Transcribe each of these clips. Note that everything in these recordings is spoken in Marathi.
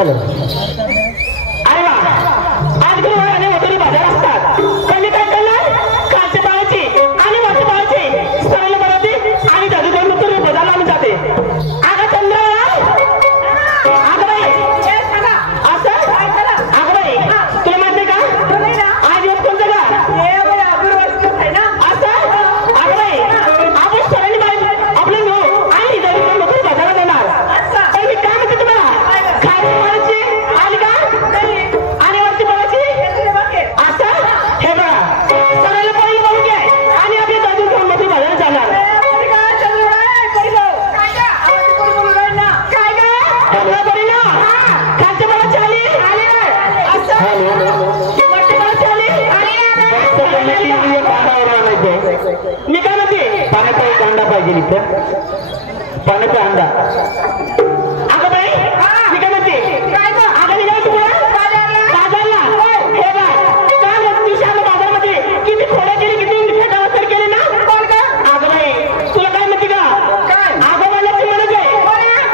हॅलो अरे वा आज गुरुवार आणि वटोरी बाजार असतात कमी काय करणार कालच्या बाळाची आणि वरच्या बाळाची सरळ बनवते आणि जादू करून वटोरी बाजारला आम्ही जाते अगं चंद्र अगं बाई सांगा असं अगं बाई तुला माहित नाही का आज दिवस कोणतं का गुरुवार आहे ना असं अगं बाई आपण सरळ बाई आपलं घेऊ आणि जादू करून वटोरी बाजारला जाणार पण मी काय म्हणते तुम्हाला खायची बाळाची आली का आणि वरची बाळाची असं हे बघा सरळ पहिलं बघू घे आणि आपली जादू करून वटोरी बाजारला जाणार मी काय म्हणते पाण्याचा एक अंडा पाहिजे इथं पाण्याचा अंडा अगं बाई मी काय म्हणते अगं निघायचं बाजारला हे बघ काल दिवसाला बाजारामध्ये किती खोड्या केली किती फेटावस्तर केली ना अगं बाई तुला काय म्हणते का अगं वळल्याची म्हणत आहे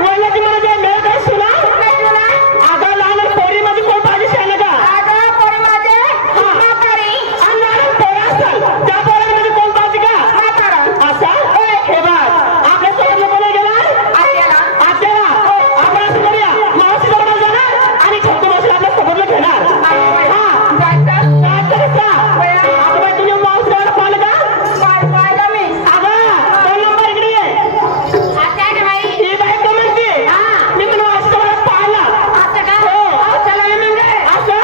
वळल्याची म्हणत आहे मिळत आहे तुला अगं लहान पोरीमध्ये कोण पाहिजे सांगा का त्या पोरांमध्ये कोण पाहिजे का असा हे बघ आपल्या सोबत कोणी गेला आत्याला आपण असं करूया मावशी जवळ जाणार आणि छोटू मावशीला आपल्या सोबतला घेणार अगं बाई तुम्ही मावशी जवळ पाहिलं का अगं दोन नंबर इकडे ये ही बाई तो म्हणते मी पण मावशी जवळ पाहिला असं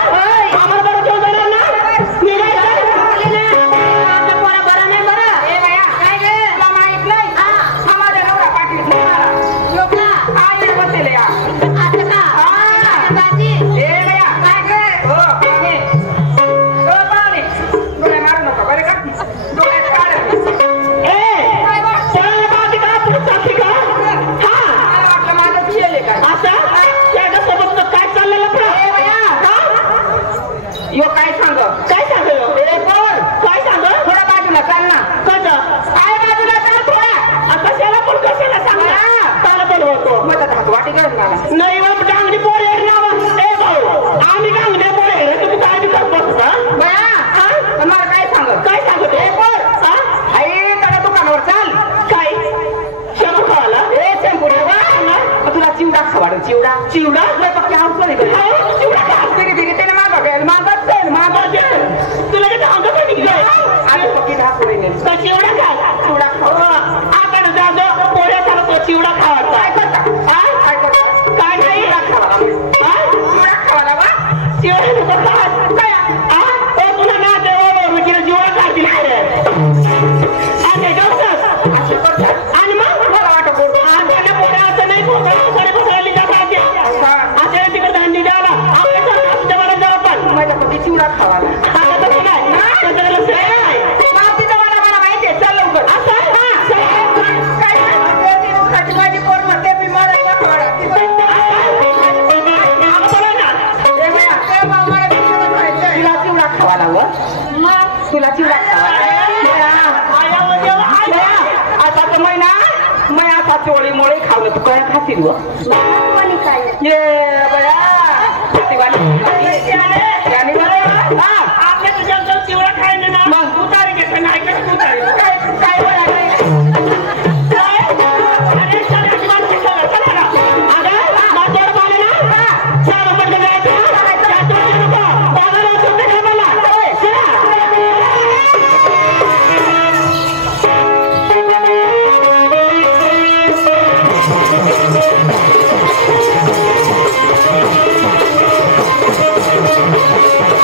आम्हाला बरं घेऊन जाणार ना निघायचं नाही मग चांगली पोर आहे ना ए भाऊ आम्ही चांगले पोर आहे तुम्ही काय दिसत बसता मला काय सांगत ए पोर आई त्याला दुकानावर चाल काय शॅम्पू खावाला ए शॅम्पू तुला चिवडा खावाड चिवडा पक्की हाऊस चिवडा खा त्याने मागत तुला काय सांगत आणि पक्की चिवडा खा आता जातो पोऱ्या झाला तो चिवडा खावाचा काय नाही खावाला तुला ना देव जीवा काढतील आणि मग मला वाटत पोऱ्या असं नाही बसवली जातात असं तिकडे धान्य द्यायला आपल्या जाऊ पण माझ्या पती चिवडा खावाला माहितीये चल लवकर असं तुला चिवडा आता तर मैं आता चोळी मोळी खावलं तू काय खातील ये बया आपल्या तुझ्या चिवडा खायला ना मग तू तारीख घेत नाही का तू तारीख काय Thank you.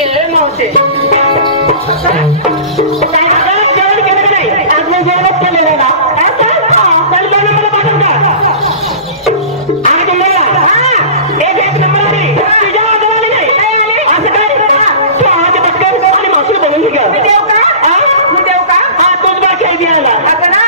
ए मावशे काय जेवण केलं का नाही? आज मी जेवणच केलेलं ना. चल दोन नंबर पाठवून का? आज मला एक नंबर आली तुझ्या आजोबाली नाही असं काय तू आज पटकन आणि मावशी बोलून घे. मी देऊ का? हा तूच बाकी आहे द्यायला असं ना.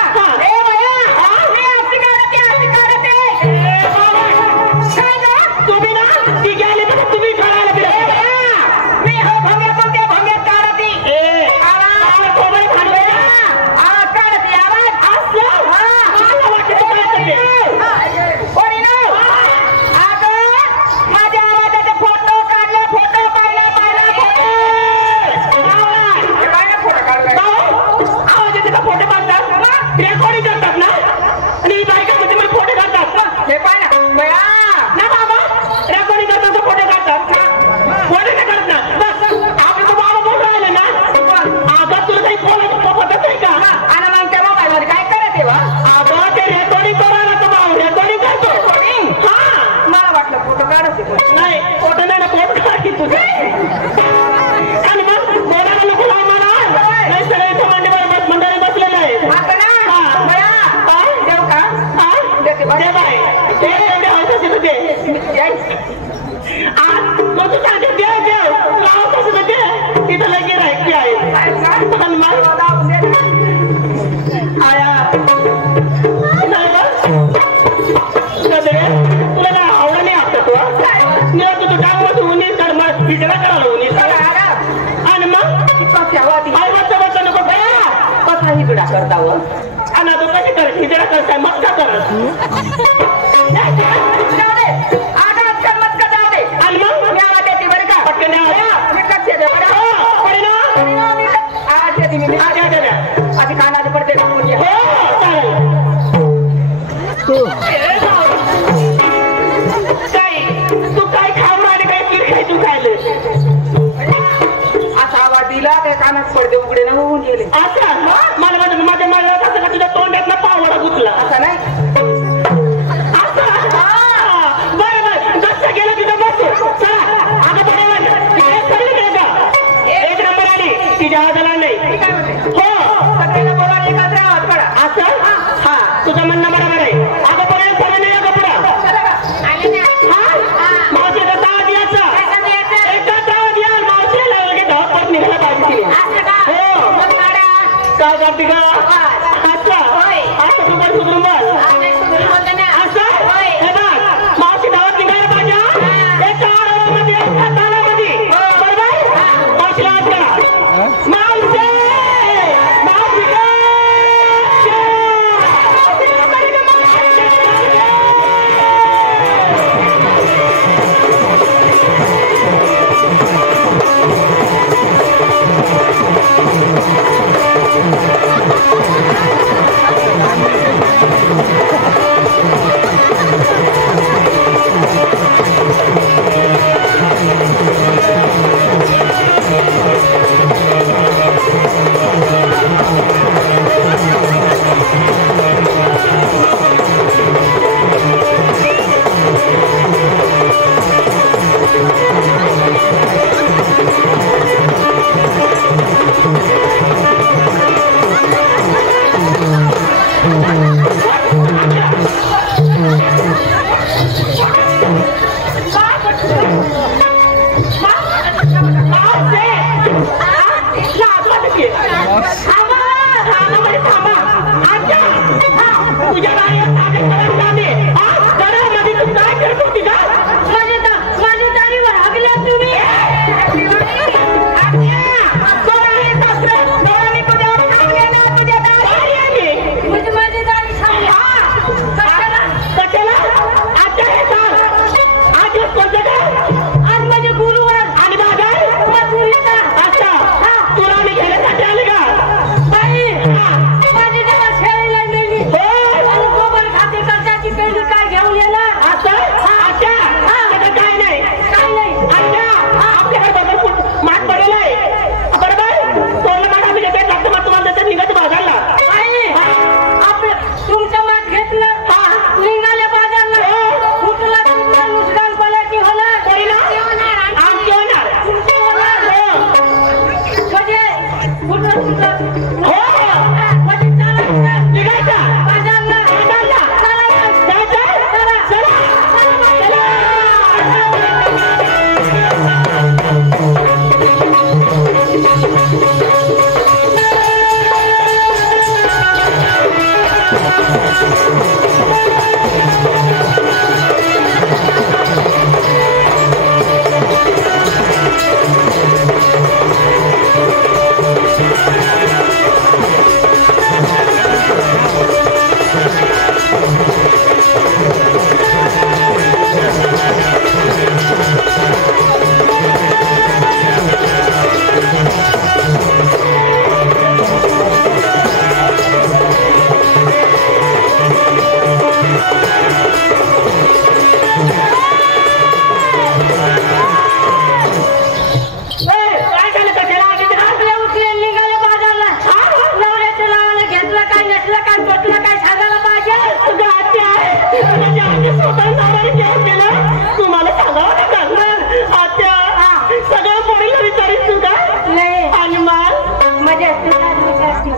Thank you.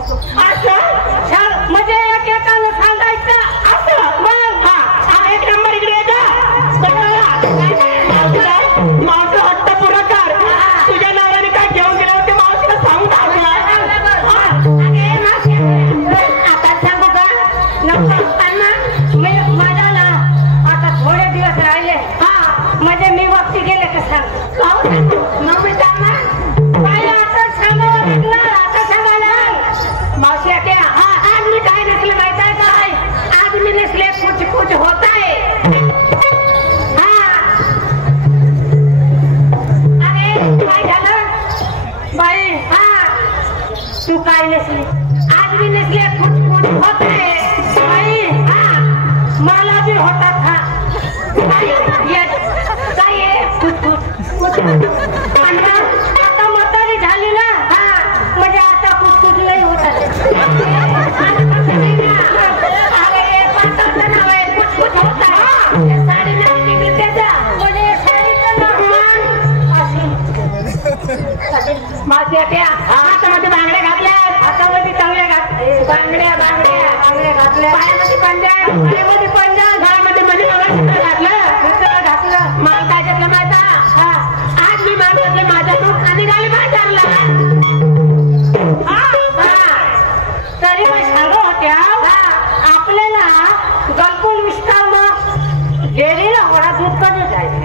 असं म्हणजे एकेकानं सांगायचं असं मग हा एक नंबर इकडे येतो मावशी हट्ट पुरा कर तुझ्या नावाने काय घेऊन गेलं ते मावशीला सांगू टाकलं आता सांगू का नको मी माझा ना आता थोडे दिवस राहिले म्हणजे मी वक्ती गेले का सांग मग मी सांगणार काय आता सांगावं लागणार आता सांगायला मावशी आता आज मी काय नसले माहित आहे काय आज मी नसले कुछ होत आहे अरे काय झालं बाई तू काय नसली आज मी नसले कुछ होत आहे बाई मला बी होतात काय कुछ आता म्हातारी झाली ना म्हणजे आता कुछ नाही होत अरे पाटाचं नाव आहे कुछ होत आहे साडी नाही निघली त्याचा म्हणजे साडीचं माझे हातामध्ये बांगड्या घातल्या हातामध्ये चांगल्या बांगड्या घातल्या पायामध्ये पंजा घरामध्ये मध्ये घातलं मला काय घेतलं माझा आज मी मागितलं माझा दूध आणि गाली बाजारला तरी पण सांगत होत्या आपल्याला गलपून विस्तारणं डेअरीला होणार दूध कधी जायचं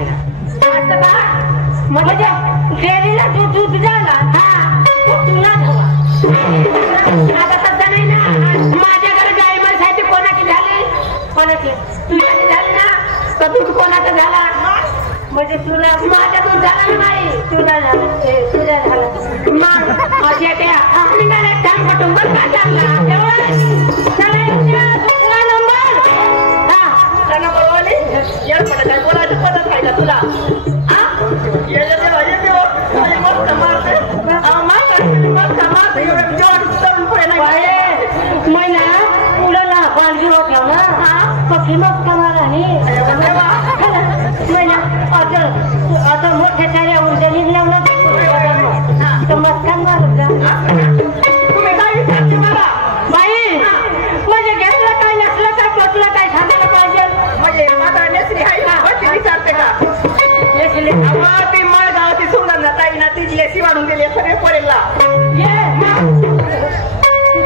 असं का म्हणजे डेअरीला दूध झाला तुला हवा आता सध्या नाही ना माझ्या घरी गाई माणसाची कोणाची झाली कोणाची तुझ्याची झाली ना तर दूध कोणाचं झाला म्हणजे तुला माझ्या दूध झालं नाही तुला झालं मग माझ्या त्या निघाल्या टाइम पटून बघ का चालला दुसरा नंबर त्यांना बोलवाली येड पडत आहे बोलायचं पदच पाहिजे तुला महिना पुढला बालगी होत्या ना पक्षी मग कमाला महिना आता मोठ्या साऱ्या उद्या निघल्या तर मस्कान मारत जा तुम्ही काय विचारते मला बाई म्हणजे घेतलं काय नसलं काय टोचलं काय सांगायला पाहिजे म्हणजे माझा नेसरी आहे विचारते का ती मळगावाची सुंदर ताई ना तिची लेसी वाढून दिली सगळे पडेलला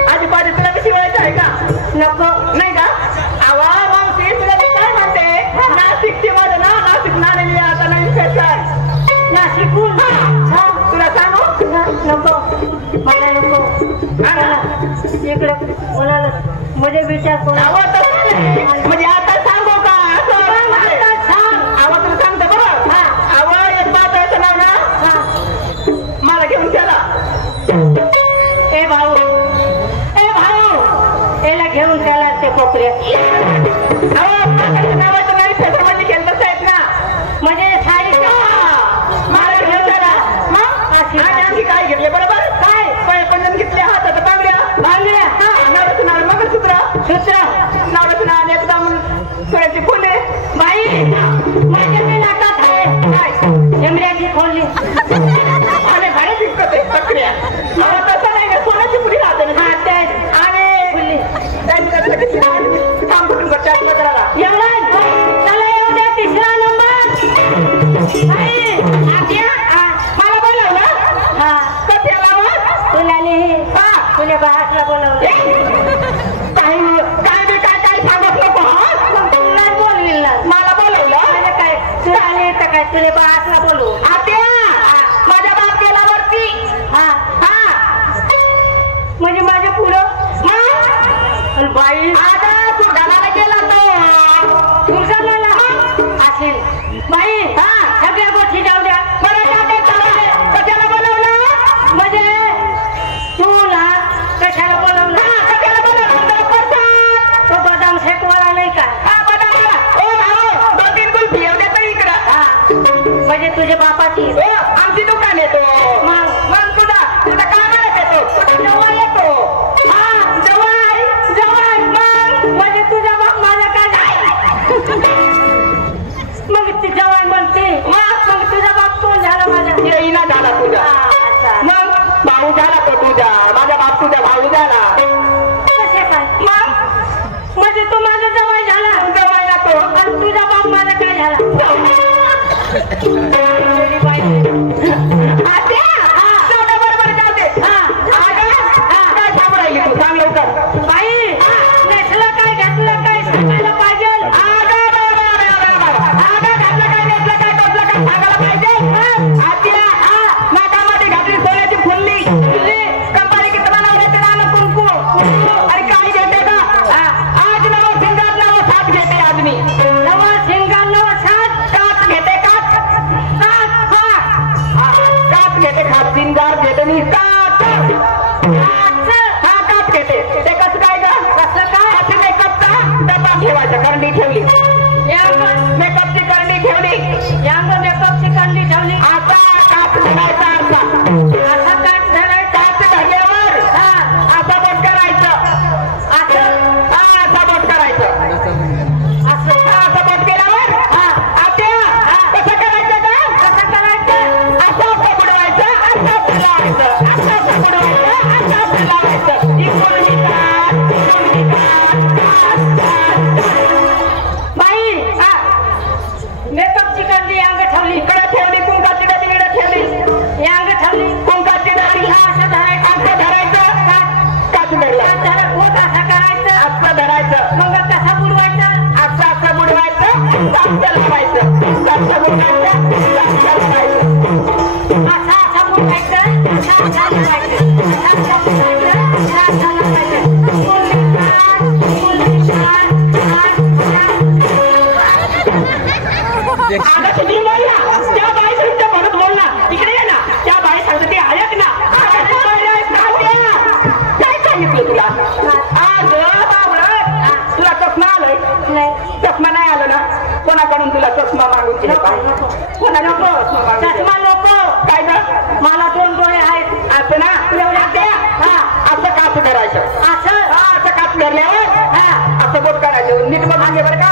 आजूबाजू तुला कशी वळायचं आहे का नको नाही का आवा मावशी तुला मी काय म्हणते नाशिकची माझं ना नाशिक नालेली आता नवीन फॅशन नाशिकून तुला सांगू नको मला नको इकडं कोणाला मध्ये विचार कोणा म्हणजे आता सांगू का असं आवा तुला सांगते बरं आवा एक बाजाराचं नाव ना मला घेऊन चला ए भाऊ याला घेऊन त्याला ते कोपऱ्यात नावाचं नाही फेसमध्ये खेळतच आहेत ना म्हणजे साडी मला घेऊन चला मग आणखी काय घेतले बरोबर काय पैपंजन घेतले हातात बांगड्या नवराचं नाव मंगळसूत्र नवराचं नाव एकदम सोन्याची फुले बाई माझ्या मी नाटात आहे काय एमऱ्याची खोलली आणि भाडे दिसत पकड्या तसं नाही सोन्याची फुली राहते ना आणि काम करून करते एवढा चला येऊ द्या तिसरा नंबर मला बोलवलं तुला बाहेरला बोलवलं काय सांगत नको तुला बोलविल मला बोलवलं काय तुला आले तर काय तुला बाहेरला बोलवू आत्या माझ्या बाप गेल्यावरती म्हणजे माझ्या पुढं बाई आता तू गावाला गेला तो तुझा मला असेल बाई सगळ्या गोष्टी जाऊ द्या कशाला बोलवलं म्हणजे तुला कशाला बोलवलं तो बदाम शेकवाला नाही का म्हणजे तुझ्या बापाची आमची दुकान येतो मग तुझा काय म्हणत येतो जवळ येतो जवळ म्हणजे तुझा बाप माझा काय मग ती जवळ म्हणते मग तुझा बाप कोण झाला माझा येईना झाला तुझा अच्छा मग भाऊ झाला तो तुझा, माझा बाप तुझा भाऊ झाला. कसे काय म्हणजे तू माझा जवळ झाला जवायला तो आणि तुझा बाप माझा काय झाला आत्या, तेवढं बरोबर जाऊ दे. काय सांगू राहिली तू? सांग लवकर. बाई नेसलं काय घातलं काय सांगायला पाहिजे करंडी ठेवली, मेकअपची करंडी ठेवली, मेकअपची कंडी ठेवली आता काच धरायचा. असा काच धरायचा काच धरल्यावर असा बोट करायचं, असा बोट करायचं, असं बोट केल्यावर आत्या कसं करायचं का? कसं करायचं असं बुडवायचं, असं लावायचं, असं बुडवायचं, असं लावायचं. ही कोणी बाई मेकअपची कंडी अंग ठेवली इकडे ठेवली, कुंकाची डबी इकडे ठेवली, अंग ठेवली कुंकाची डबी असं धरायचं असं धरायचं, काच धरला, कसं करायचं असं धरायचं, मग कसा बुडवायचा असं बुडवायचं, असं लावायचं, असं बुडवायचं, असं लावायचं. असा बुडवायचं असा लावायचं, असा बुडवायचं असा लावायचं. आता तुम्ही बोलला त्या बाई सांगते म्हणत बोलला, इकडे ये ना. त्या बाई सांगते ते ऐक ना. काय सांगितलं तुला? आज तुला चष्मा आलोय? चष्मा नाही आलं ना? कोणाकडून तुला चष्मा मागून दिला? कोणा नको चष्मा नको काय ग? मला 2 डोळे आहेत असं ना? असं काच करायचं, असं काच धरल्यावर असं बोट करायचं. नीट बघ मागे बरं का?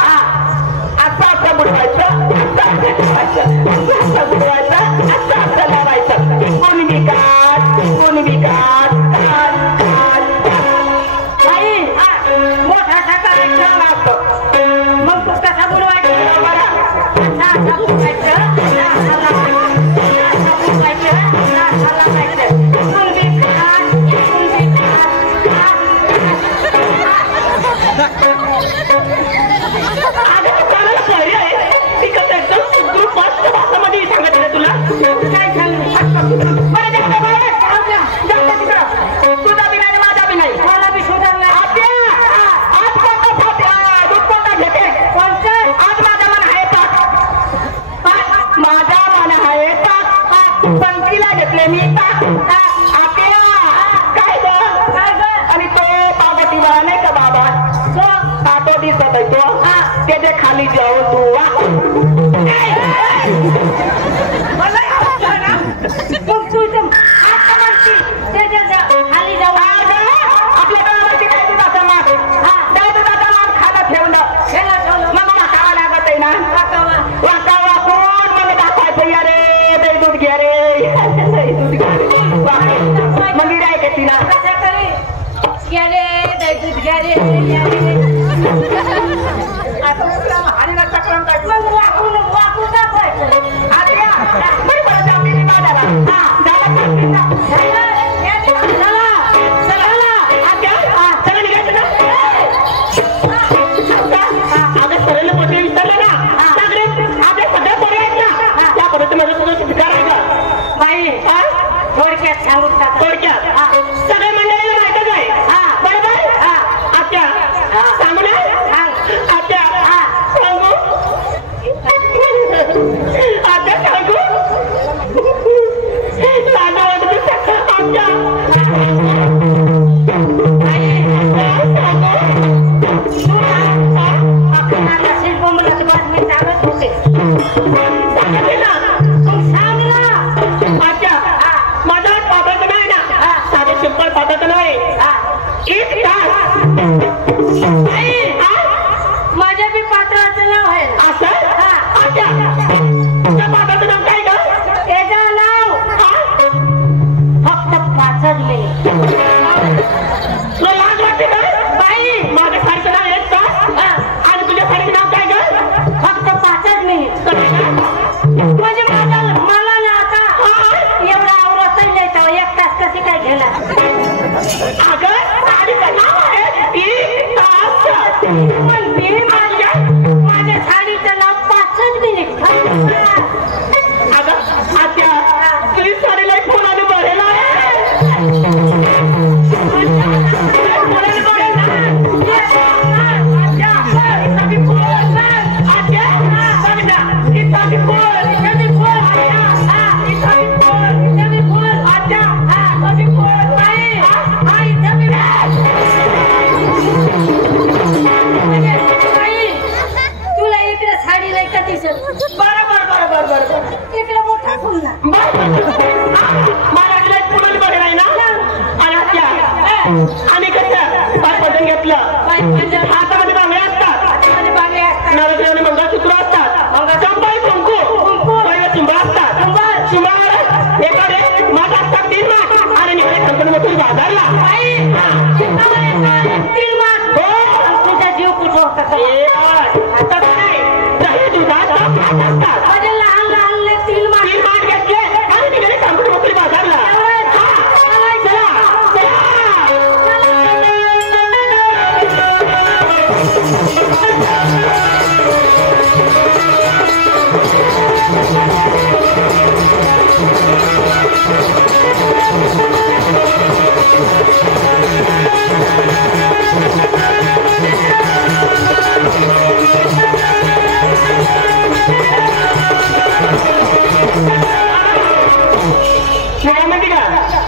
असं बुडवायचं, असं बुडवायचं, असं लावायचं. कोणी विकास, कोणी विकास. बाई मोठा करायचं मग तू कसा बुडवायचं असा बुडवायचं, असा बुडवायचं, असा लावायचं. मी काय ग? आणि तो बाबा टिवा नाही का बाबा? तो दिसत आहे तो, त्याच्या खाली जाऊन तू खाली जाऊ आपल्या गावावरती काय दुधाचा माग, काय दुधाचा माग खाला ठेवलं, मग वाकावा लागत आहे ना. वाका वाकून मला दाखवायचं या रे दही दूध घ्या रे, दूध घ्या रे. मग काय का तिला दूध घ्या रे हरीला चक्रण काय वाकून दाखवायचं थोडक्यात सांगू का? थोडक्यात सगळ्या मंडळीला माहितच आहे बरोबर. आत्या सांगू ना? आत्या सांगू, आत्या सांगू, माझ्या बी पात्राचं नाव आहे त्या पात्राचं नाव काय ग? त्याचं नाव फक्त एक तास कशी काय गेला अगं साडीचं नाव आहे 1 तास. पण मी माझ्या साडीचं नाव 5 मिनिट अगं आत्या तुझी साडीला एक फोन आलं भरेला तुला इकडे साडी नाही का दिसत बरोबर इकडे मोठा फुलला महाराजला एक पुढे बघे नाही ना आणि आत्या आणि कसं फार पदन घेतलं हातामध्ये बांगड्या असतात नवरदेवाने मंगळसूत्र असतात चंपाई कुंकू चिंबा असतात चिंबावर एखादे माठ असतात 3 माठ आणि निघाले गणपतीमधून बाजारला तुझा जीव कुठं होता नाही दही दुधात असतात लहान लहान 3 माठ घेतले आणि निघाले गणपतीमधून बाजारला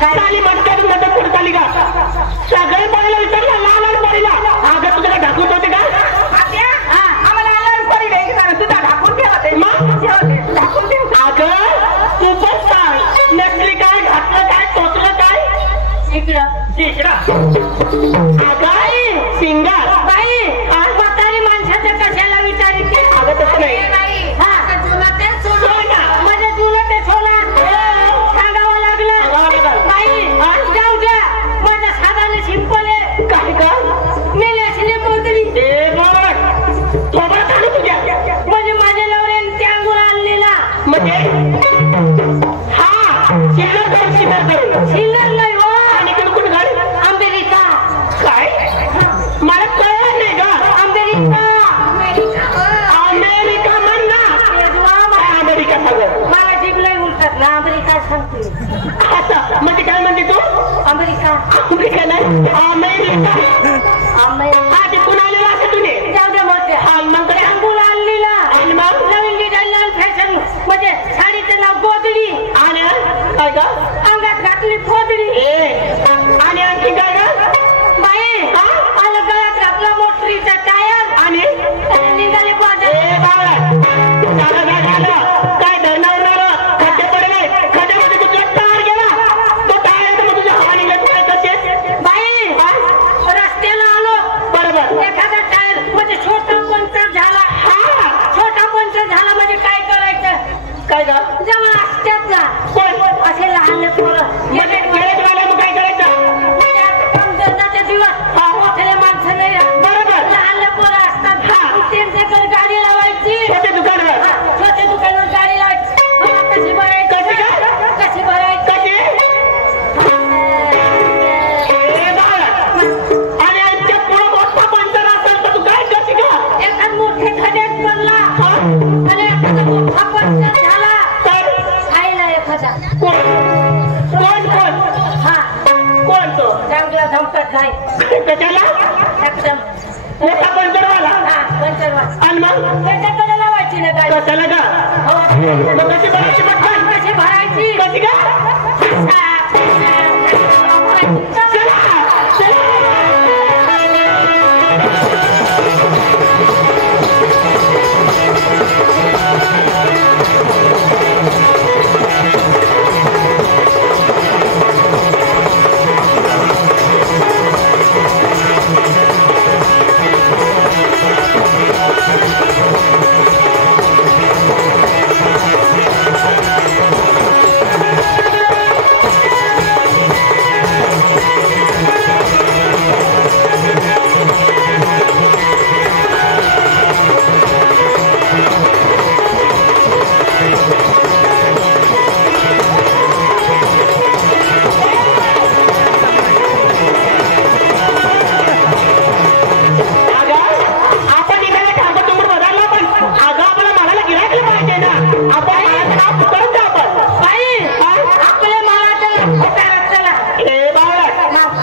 चाली मटक्यात मटक पुढे चाली का सगळे पडीला विचारला लहान पडीला अगं तुझ्याला ढाकून होते का आम्हाला लहान पडी नाही तुझा ढाकून ठेवते ढाकून ठेव अगं तू पण सांग नकली काय घातलं काय टोचलं काय इकडं अगं सिंगार बाई म्हातारी माणसाच्या कशाला विचारिते अगं तसं नाही माझ्या जुनं ते सोना सांगावं लागलं बाई जाऊ द्या माझ्या साधाने सिंपल आहे काय का मेले असले मोदरी थोबडं आणू तुझ्या म्हणजे माझ्या नवऱ्याने त्या अंगूर आणलेला म्हणजे हा शिल्लर करून शिल्लर नाही हो आणि कुठे गाडी अमेरिका काय मला कळलं नाही का अमेरिका अमेरिका म्हण ना अमेरिका सगळं मला जिबलाई उलटत ना अमेरिका सांगते असं म्हणजे काय म्हणते तू अमेरिका अमेरिका नाही अमेरिका अमेरिका हा तिथून आलेला असं तुने जाऊ दे मोठे हा मग काय अंगूर आणलेला आणि मग नवीन डिझाईन नवीन फॅशन म्हणजे साडीचं नाव गोदडी आणि काय का अंगात घातली फोदडी आणि आणखी काय का बाई आलं गळ्यात घातला मोटरीचा टायर आणि निघाले बाजार काय धरणार खड्डे पडले खड्ड्यामध्ये तुझा टायर गेला तो टायर मग तुझ्या हवा निघत काय करते बाई रस्त्याला आलो बरोबर एखादा टायर म्हणजे छोटा पंचर झाला छोटा पंचर झाला म्हणजे काय करायचं काय का जवळ असत्यात जा कोण असे लहान पोरं मग काय करायचं कमजोरचे दिवस मोठे माणसं नाही बरोबर लहान पोरं असतात त्यांच्याकडे गाडी लावायची छोटे दुकानवर छोट्या दुकानावर गाडी लावायची कशी भरायची कशी भरायची आणि आमच्या पुढे मोठा पंचर असेल तर तू काय करते का एखाद मोठे खड्यात पडला आणि एखादा मोठा पंचर झाला तर खायला एखादा कोण कोण तो चांगला धमकत नाही त्याच्याला एकदम मोठा पंचरवाला पंचरवाला आणि मग त्याच्याकडे लावायची ना गाडी त्याला का मग कशी भरायची पटकन कशी भरायची कशी का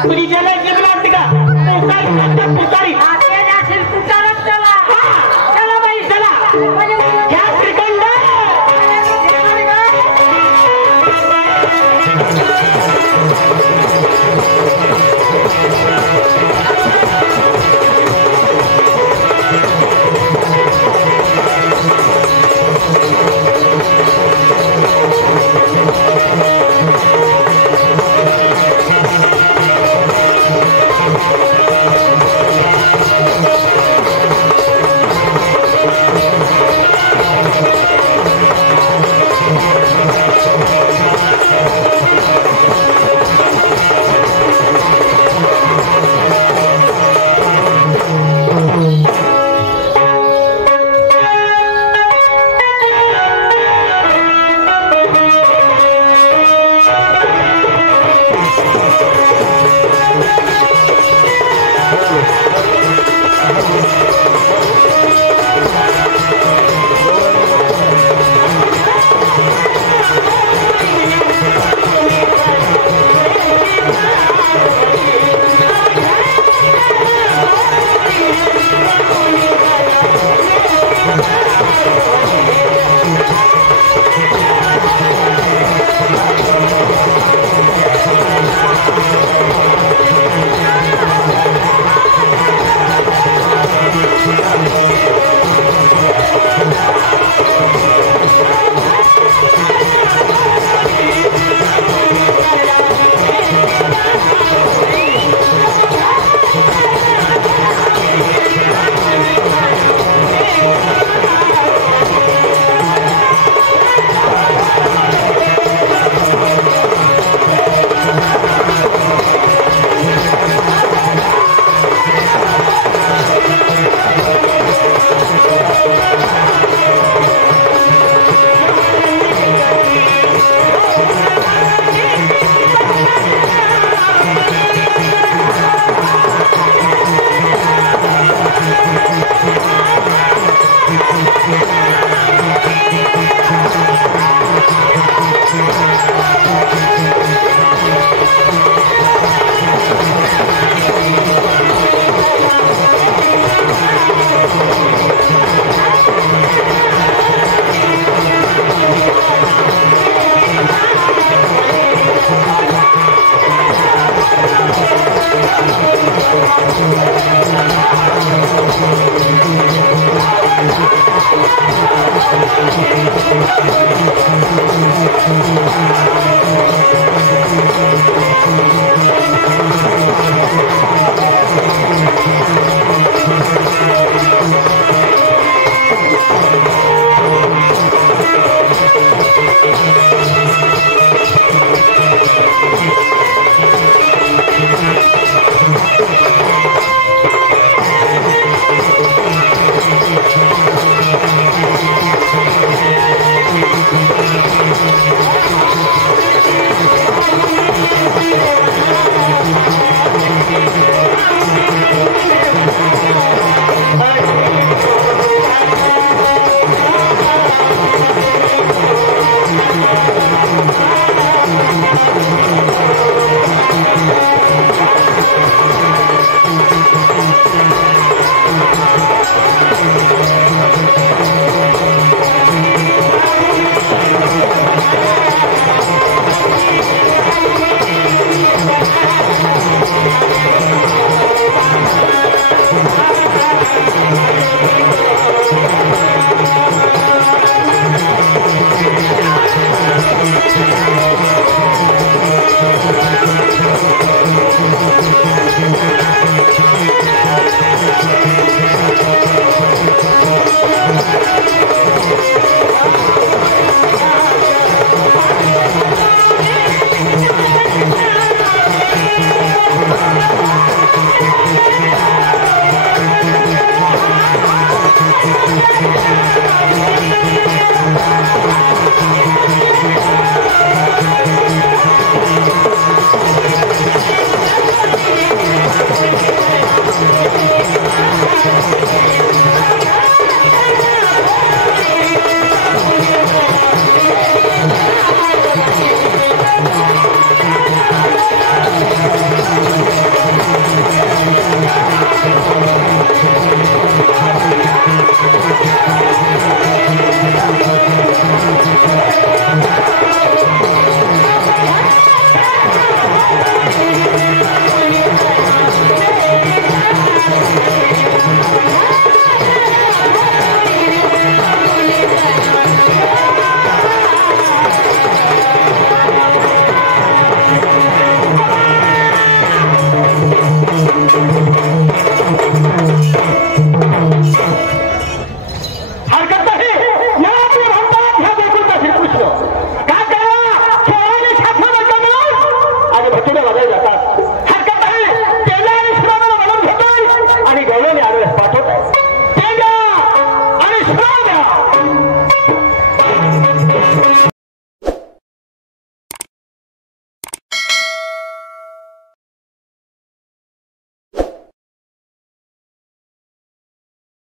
तुझी ज्याला जेवण वाटते का पुतारी आपल्याला असेल तुझाच चला चला बाई चला घ्या श्रीखंड